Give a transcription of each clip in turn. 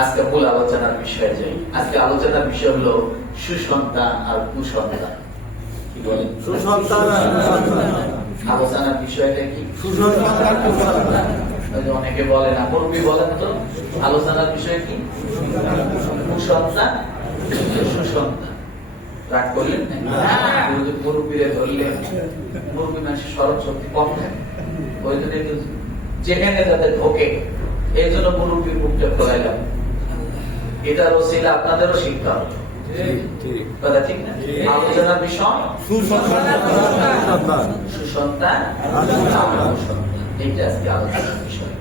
আজকে মূল আলোচনার বিষয়ে যাই আজকে আলোচনার বিষয় হলো সুসন্তান আর কুসন্তান। কি বলেন? সুসন্তান আলোচনার বিষয়টা কি? সুসন্তান আর কুসন্তান। অনেকে বলে না মুরব্বী বলেন তো। আলোচনার বিষয় কি? কুসন্তান সুসন্তান। রাগ করলেন না? মুরব্বীরে ধরলে মুরব্বী মানুষের স্মরণ শক্তি কম থাকে। ওই জন্য যেখানে তাদের ঢোকে। এই জন্য মুরব্বীর মুখটা খোলাইলাম। এটা রসিলা আপনাদেরও শিক্ষা হবে। কথা ঠিক না? আলোচনার বিষয়? সুসন্তান। সুসন্তান। আর কুসন্তান। কুসন্তান। এইটা আজকে আলোচনার বিষয়।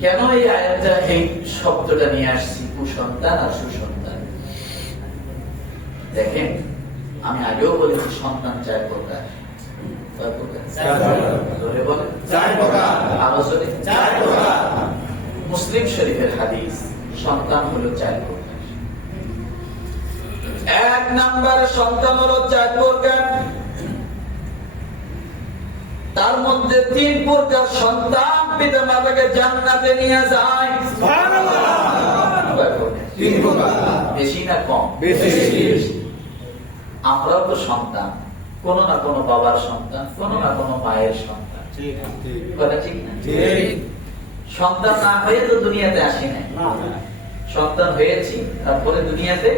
কেন এই আয়াতটা এই শব্দটা নিয়ে আসছি? কুসন্তান আর সুসন্তান। দেখেন আমি আগেও বলেছি সন্তান চার প্রকার। মুসলিম শরীফের হাদিস। সন্তান হলো চার প্রকার এক নম্বরে সন্তান হলো চার প্রকার তার মধ্যে তিন প্রকার সন্তান পিতা মাতাকে জান্নাতে নিয়ে যায়। তিন প্রকার। বেশি না কম? বেশি। আমরাও তো সন্তান। কোন না কোন বাবার সন্তান কোন না কোন মায়ের সন্তান। ঠিক, ঠিক। কথা ঠিক না? সন্তান না হয়ে তো দুনিয়াতে আসি নাই। সন্তান হয়েছি তারপরে দুনিয়াতে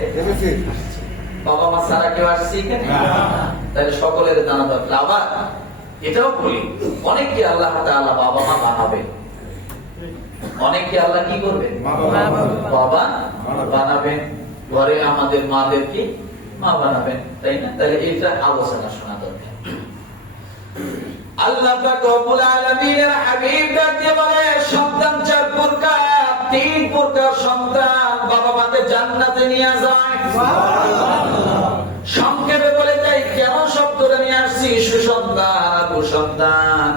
বাবা মা ছাড়া কেউ আসছে এখানে? তাহলে সকলের জানা দরকার। আবার এটাও বলি অনেককে আল্লাহ তাআলা বাবা মা বানাবে। অনেককে আল্লাহ কি করবে? মা বাবা বানাবেন ঘরে আমাদের মাদেরকে মা বানাবেন তাই না? তাহলে এটা আলোচনা শোনা দরকার। আল্লাহ পাক রব্বুল আলামিনের হাবিব বলে সন্তান চার প্রকার। তিন সন্তান বাবা মাকে জান্নাতে নিয়ে যায়। সংক্ষেপে বলে যাই কেন শব্দটা নিয়ে আসছি? সুসন্তান, কুসন্তান।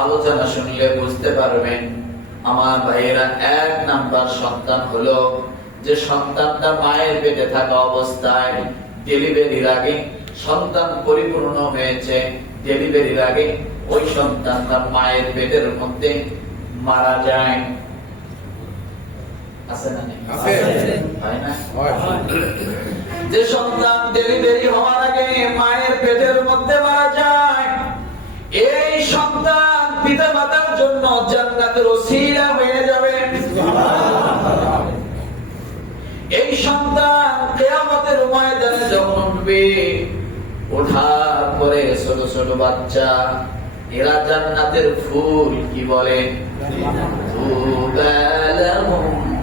আলোচনা শুনলে বুঝতে পারবেন, আমার ভাইয়েরা, এক নাম্বার সন্তান হলো যে সন্তানটা মায়ের পেটে থাকা অবস্থায় ডেলিভারির আগে সন্তান পরিপূর্ণ হয়েছে। ডেলিভারির আগে ওই সন্তানটা মায়ের পেটের মধ্যে মারা যায়। আছে যে সন্তান ডেলিভারি হওয়ার আগে মায়ের পেটের মধ্যে মারা যায় এই সন্তান পিতা মাতার জন্য জান্নাতের ওসিলা হয়ে যাবে। এই সন্তান কেয়ামতের ময়দানে যখন উঠবে ওঠার পরে ছোট ছোট বাচ্চা এরা জান্নাতের ফুল কি বলে?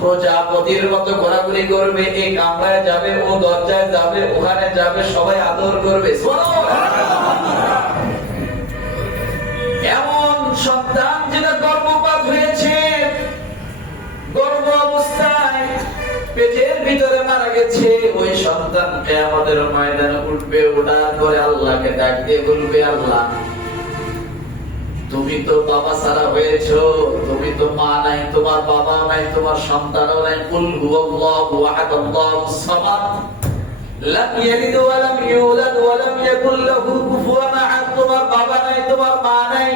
প্রজাপতির মতো ঘোরাঘুরি করবে, এই কামরায় যাবে, ও দরজায় যাবে, ওখানে যাবে, সবাই আদর করবে। এমন সন্তান যেটা গর্ভপাত হয়েছে, গর্ভ অবস্থায় পেটের ভিতরে মারা গেছে, ওই সন্তান আমাদের ময়দানে উঠবে, ওঠার পরে আল্লাহকে ডাক দিয়ে বলবে, আল্লাহ তুমি তো বাবা সারা হয়েছো। তুমি তো মা নাই, তোমার বাবা নাই, তোমার সন্তানও নাই। কুল হুয়াল্লাহু আহাদ আল্লাহু সামাদ। লাম ইয়ালিদ ওয়া লাম ইউলাদ ওয়া লাম ইয়াকুল লাহু কুফুয়ান আহাদ। তোমার বাবা নাই, তোমার মা নাই।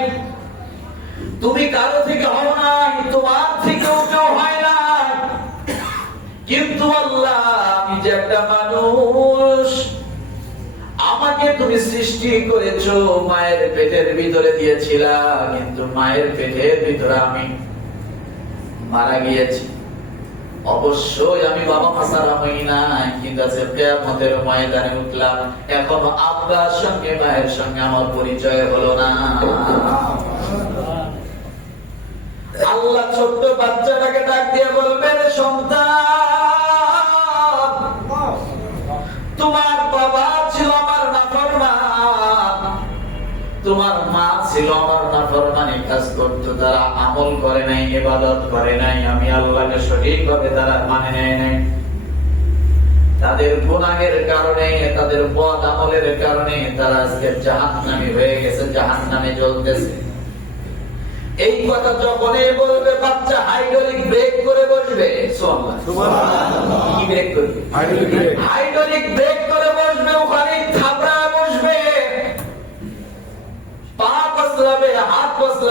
তুমি কারও থেকে তুমি সৃষ্টি করেছ, মায়ের পেটের ভিতরে দিয়েছিলা, কিন্তু মায়ের পেটের ভিতরে আমি মারা গিয়েছি। অবশ্যই আমি বাবা মা ছাড়া হই না কিন্তু আছে কেয়ামতের ময়দানে উঠলাম। এখন আব্বার সঙ্গে, মায়ের সঙ্গে আমার পরিচয় হলো না। ছিল আমার নাফরমানি কাজ করতো তারা আমল করে নাই ইবাদত করে নাই আমি আল্লাহকে সঠিকভাবে তারা মানে নেয় নাই তাদের গুনাহের কারণে তাদের বদ আমলের কারণে তারা আজকে জাহান্নামী হয়ে গেছে জাহান্নামে জ্বলতেছে এই কথা যখনই বলবে বাচ্চা হাইড্রোলিক ব্রেক করে বসবে সুবহানাল্লাহ। সুবহানাল্লাহ। কি ব্রেক করবে হাইড্রোলিক ব্রেক। হাইড্রোলিক ব্রেক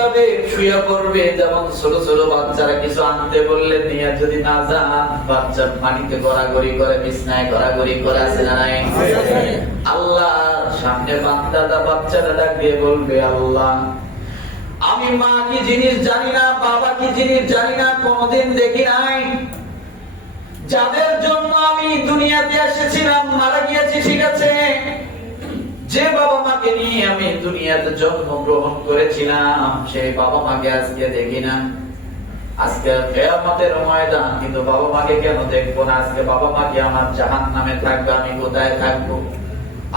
পছলাবে শুয়ে পড়বে? যেমন ছোট ছোট বাচ্চারা কিছু আনতে বললে নিয়ে যদি না যান বাচ্চা পানিতে গড়াগড়ি করে, বিছনায় গড়াগড়ি করে, আছে না আল্লাহ সামনে বাচ্চাটা ডাক দিয়ে বলবে, আল্লাহ, আমি মা কি জিনিস জানি না, বাবা কি জিনিস জানি না, কোনদিন দেখি নাই। যাদের জন্য আমি দুনিয়াতে এসেছিলাম, মারা গিয়েছি, ঠিক আছে? যে বাবা মাকে নিয়ে আমি দুনিয়াতে জন্মগ্রহণ করেছিলাম, সেই বাবা মাকে আজকে দেখি না। আজকে কেয়ামতের ময়দান, কিন্তু বাবা মাকে কেন দেখব না? আজকে বাবা মাকে আমার জাহান নামে থাকবে, আমি কোথায় থাকব?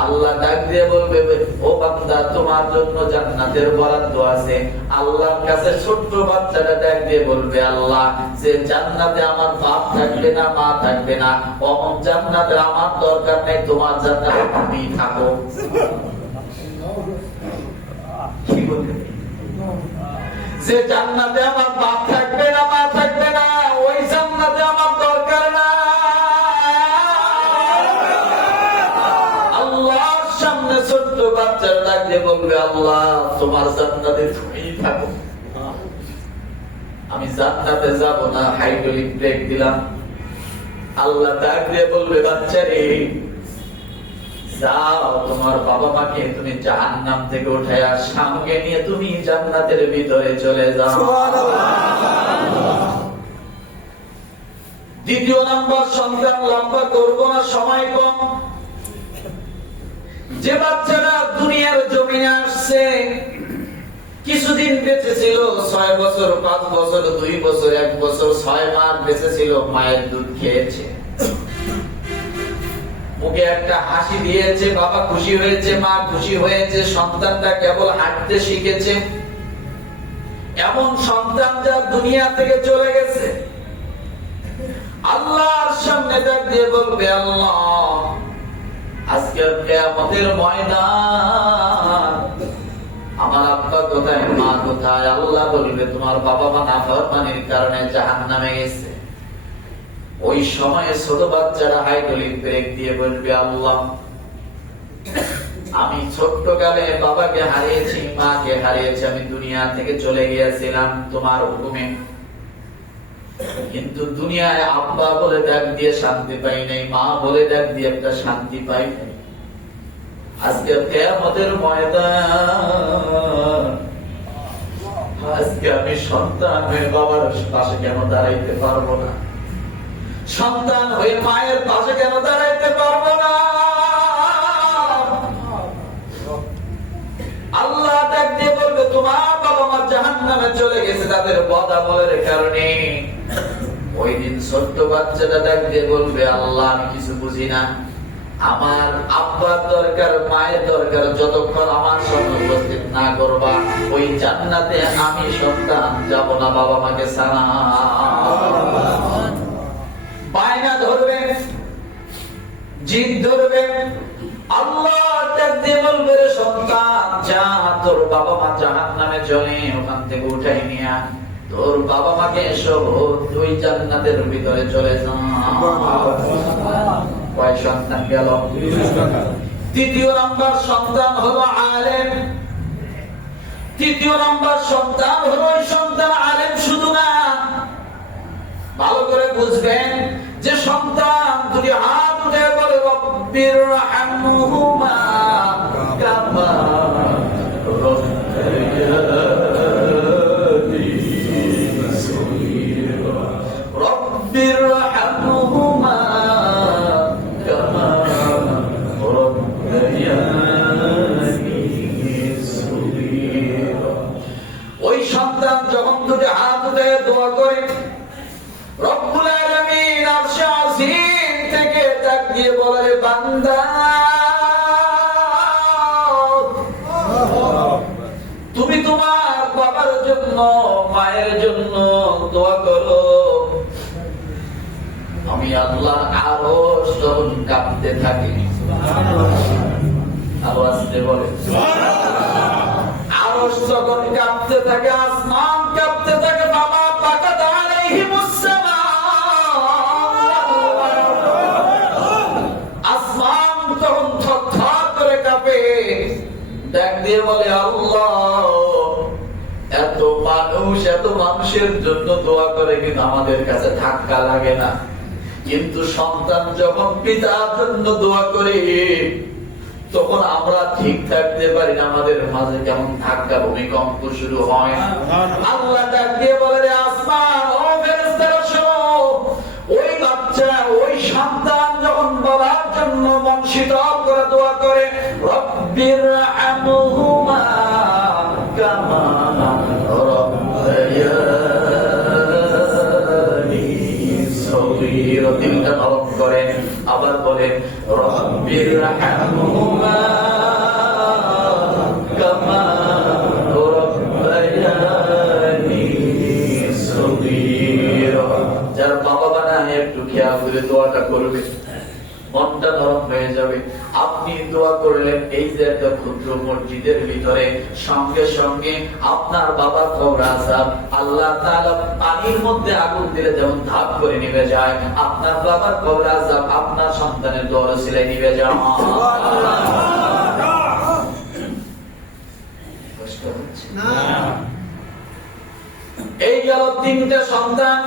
আল্লাহ ডাক দিয়ে বলবে ও বান্দা, তোমার জন্য জান্নাতের বরাদ্দ আছে। আল্লাহর কাছে ছোট্ট বাচ্চাটা ডাক দিয়ে বলবে, আল্লাহ যে জান্নাতে আমার বাপ থাকবে না, মা থাকবে না। অমন জান্নাতে আমার দরকার নেই, তোমার জান্নাতে তুমি থাকো যে জান্নাতে আমার বাপ থাকবে না বলবে আল্লাহ তোমার জান্নাতে তুমি থাকো। আমি জান্নাতে যাব না হাইড্রোলিক ব্রেক দিলাম। আল্লাহ ডাক দিয়ে বলবে বাচ্চারে যাও তোমার বাবা মাকে তুমি জাহান্নাম থেকে উঠায় আর স্বামীকে নিয়ে তুমি জান্নাতের ভিতরে চলে যাও। দ্বিতীয় নাম্বার সন্তান লম্বা করব না সময় কম। যে বাচ্চারা দুনিয়ার জমিনে আসছে, কিছুদিন বেঁচে ছিল ছয় বছর, পাঁচ বছর, দুই বছর, এক বছর, ছয় মাস বেঁচে ছিল মায়ের দুধ খেয়েছে। মুখে একটা হাসি দিয়েছে, বাবা খুশি হয়েছে, মা খুশি হয়েছে, সন্তানটা কেবল হাঁটতে শিখেছে। এমন সন্তান যা দুনিয়া থেকে চলে গেছে। আল্লাহর সামনে ডাক বলবে, আল্লাহ আজকে কেয়ামতের ময়দান। আমার আব্বা কোথায়? মা কোথায়? আল্লাহ বলবে, তোমার বাবা মা নাফরমানির কারণে জাহান নামে গেছে। ওই সময়ে ছোট বাচ্চারা হাইড্রোলিক ব্রেক দিয়ে বলবে, আল্লাহ, আমি ছোট্ট কালে বাবাকে হারিয়েছি, মাকে হারিয়েছি, আমি দুনিয়া থেকে চলে গিয়েছিলাম। তোমার হুকুমে কিন্তু দুনিয়ায় আব্বা বলে ডাক দিয়ে শান্তি পাই নাই, মা বলে ডাক দিয়ে একটা শান্তি পাই নাই। আজকে কেয়ামতের ময়দান, আজকে আমি সন্তান হয়ে বাবার পাশে কেন দাঁড়াইতে পারব না? সন্তান হয়ে মায়ের পাশে কেন দাঁড়াইতে চলে গেছে তাদের বদ আমলের কারণে। ওই দিন ছোট্ট বাচ্চাটা দিয়ে বলবে, আল্লাহ, আমি কিছু বুঝি না। আমার আব্বার দরকার, মায়ের দরকার, যতক্ষণ আমার সঙ্গে উপস্থিত না করবা, ওই জান্নাতে আমি সন্তান, যাব না, বাবা মাকে সানা বায়না ধরবে, জিদ ধরবে, আল্লাহ ডাক বলবে তোর বাবা মা নামে চলে ওখান থেকে উঠাই তোর বাবা মাকে তুই জান্নাতের ভিতরে চলে যা সন্তান গেল? তৃতীয় সন্তান হলো আলেম। তৃতীয় সন্তান হলো ওই সন্তান আলেম শুধু না। ভালো করে বুঝবেন যে সন্তান দুটি হাত উঠে বলে, রব্বির হামহুমা মায়ের জন্য দোয়া করো। আমি আল্লাহ আরও তখন কাঁপতে থাকি। আরও আসতে বলে। আরও যখন কাঁপতে থাকে আসমান কাঁপতে থাকে বাবা পাকা আসমান তখন থর করে কাঁপে। ডাক দিয়ে বলে আল্লাহ। মানুষ, এত মানুষের জন্য দোয়া করে কিন্তু আমাদের কাছে ধাক্কা লাগে না। কিন্তু সন্তান যখন পিতার জন্য দোয়া করে, তখন আমরা ঠিক থাকতে পারি না, আমাদের মাঝে কেমন ধাক্কা ভূমিকম্প শুরু হয়। আল্লাহ ডাক বলে রে আসমান, ও ফেরেশতারা, শোনো, ওই বাচ্চা, ওই সন্তান যখন বলার জন্য মন করে দোয়া করে রব্বির নরম করে আবার বলেন যার বাবা বানা একটু খেয়াল করে দোয়াটা করবে। মনটা নরম হয়ে যাবে। দোয়া করলেন এই যে একটা ক্ষুদ্র মসজিদের ভিতরে সঙ্গে সঙ্গে আপনার বাবার কবর আসাদ আল্লাহ তাআলা পানির মধ্যে আগুন দিলে যেমন ধাপ করে নিবে যায় আপনার বাবার কবর আসাদ আপনার সন্তানের দোয়া সিলাই নিবে যায়। এই গেল তিনটা সন্তান।